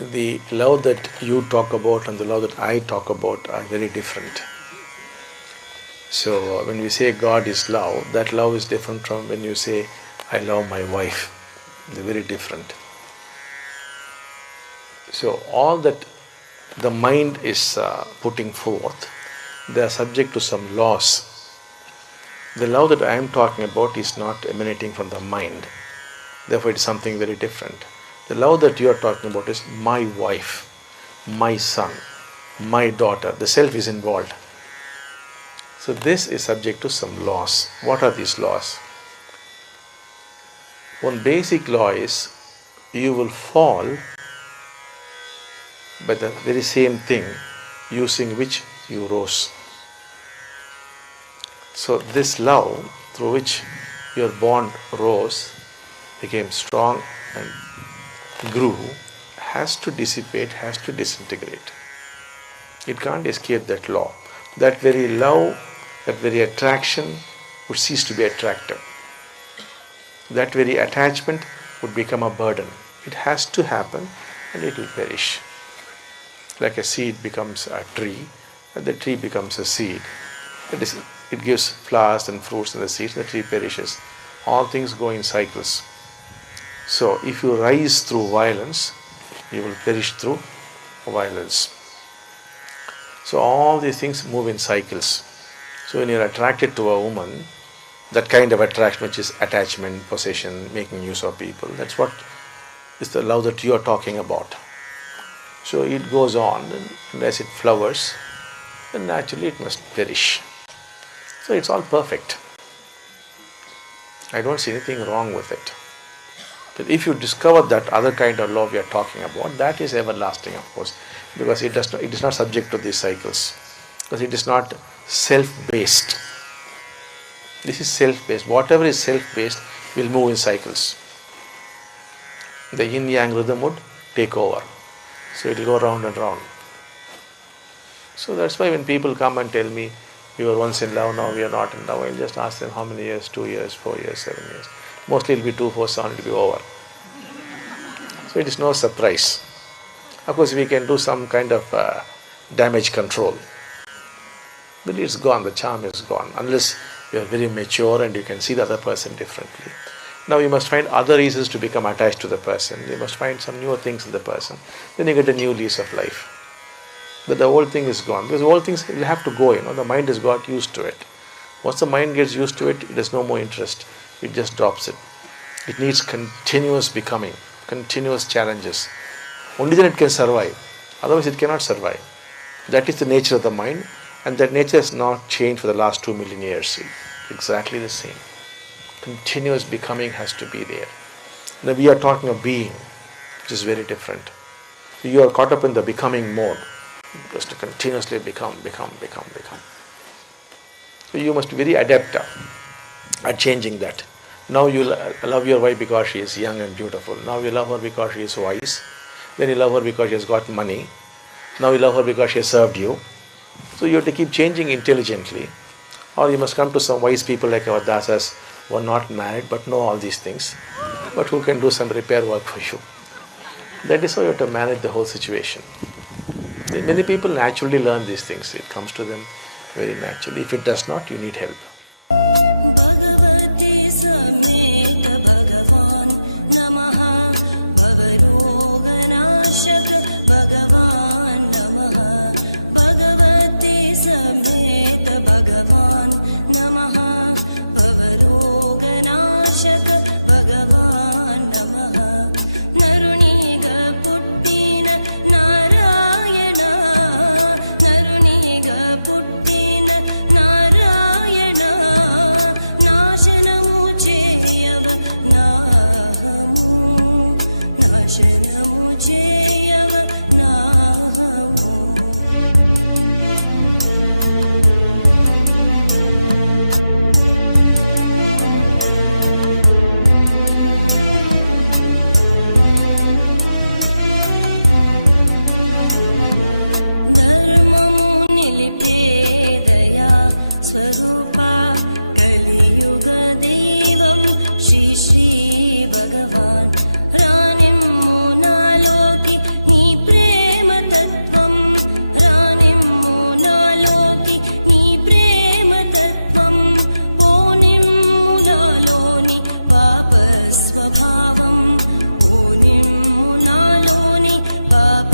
The love that you talk about and the love that I talk about are very different. So when we say God is love, that love is different from when you say I love my wife. They're very different. So all that the mind is putting forth, they are subject to some laws. The love that I am talking about is not emanating from the mind. Therefore it is something very different. The love that you are talking about is my wife, my son, my daughter. The self is involved. So this is subject to some laws. What are these laws? One basic law is you will fall by the very same thing using which you rose. So this love through which your bond rose, became strong and grew, has to dissipate, has to disintegrate. It can't escape that law. That very love, that very attraction would cease to be attractive. That very attachment would become a burden. It has to happen and it will perish. Like a seed becomes a tree, and the tree becomes a seed. It gives flowers and fruits and the seeds, the tree perishes. All things go in cycles. So if you rise through violence, you will perish through violence. So all these things move in cycles. So when you are attracted to a woman, that kind of attraction, which is attachment, possession, making use of people, that's what is the love that you are talking about. So it goes on, and as it flowers, then naturally it must perish. So it's all perfect. I don't see anything wrong with it. But if you discover that other kind of love we are talking about, that is everlasting, of course, because it is not subject to these cycles, because it is not self-based. This is self-based. Whatever is self-based will move in cycles. The Yin-Yang rhythm would take over. So it will go round and round. So that's why when people come and tell me, we were once in love, now we are not in love, I'll just ask them how many years, 2 years, 4 years, 7 years. Mostly it will be 2, 4, 7, it will be over. So it is no surprise. Of course we can do some kind of damage control. But it's gone, the charm is gone, unless you are very mature and you can see the other person differently. Now you must find other reasons to become attached to the person. You must find some newer things in the person. Then you get a new lease of life. But the old thing is gone, because all things will have to go, the mind has got used to it. Once the mind gets used to it, it has no more interest. It just drops it. It needs continuous becoming, continuous challenges. Only then it can survive. Otherwise it cannot survive. That is the nature of the mind, and that nature has not changed for the last 2 million years. It's exactly the same. Continuous becoming has to be there. Now we are talking of being, which is very different. You are caught up in the becoming mode. Just to continuously become. So you must be very adept at changing that. Now you love your wife because she is young and beautiful. Now you love her because she is wise. Then you love her because she has got money. Now you love her because she has served you. So you have to keep changing intelligently. Or you must come to some wise people like our dasas who are not married but know all these things, but who can do some repair work for you. That is how you have to manage the whole situation. Many people naturally learn these things. It comes to them very naturally. If it does not, you need help. Bhagavati Sameta Bhagavan Namaha Bhavaroganashaka Bhagavan Namaha Bhagavati Sameta Bhagavan Namaha Bhavaroganashaka Bhagavan Namaha Naruniga Puttina Narayana Naruniga Puttina Narayana Nashanamu Cheyava Nahamu Nashanamu Cheyava Nahamu Dharmamu nilipedaya Swarupa Kaliyuga Devam Shri Shri Bhagavan Ranimmu Naloki Ni తత్వం రానిమ్ము నాలోకి నీ ప్రేమ తత్వం పోనిమ్ము నాలోని పాప స్వభావం పోనిమ్ము నాలోని పాప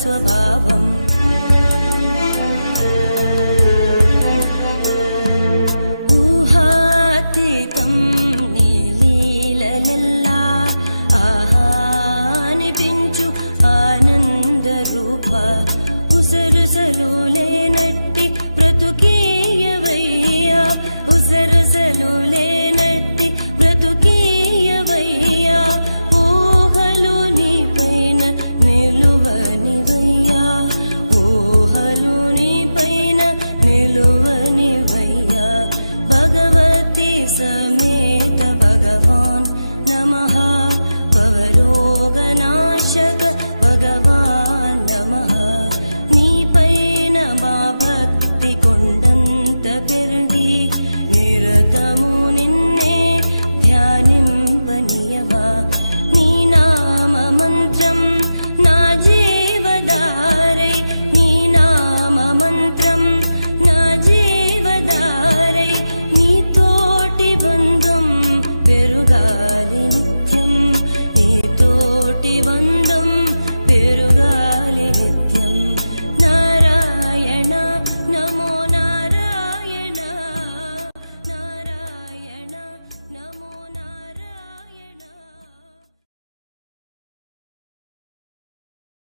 స్వభావం ఊహాతీతం నీ లీలలల్లా ఆహా అనిపించు ఆనంద రూప ఉసరుసరు లేనట్టి బ్రతుకీయవయ్యా ఉసరుసరు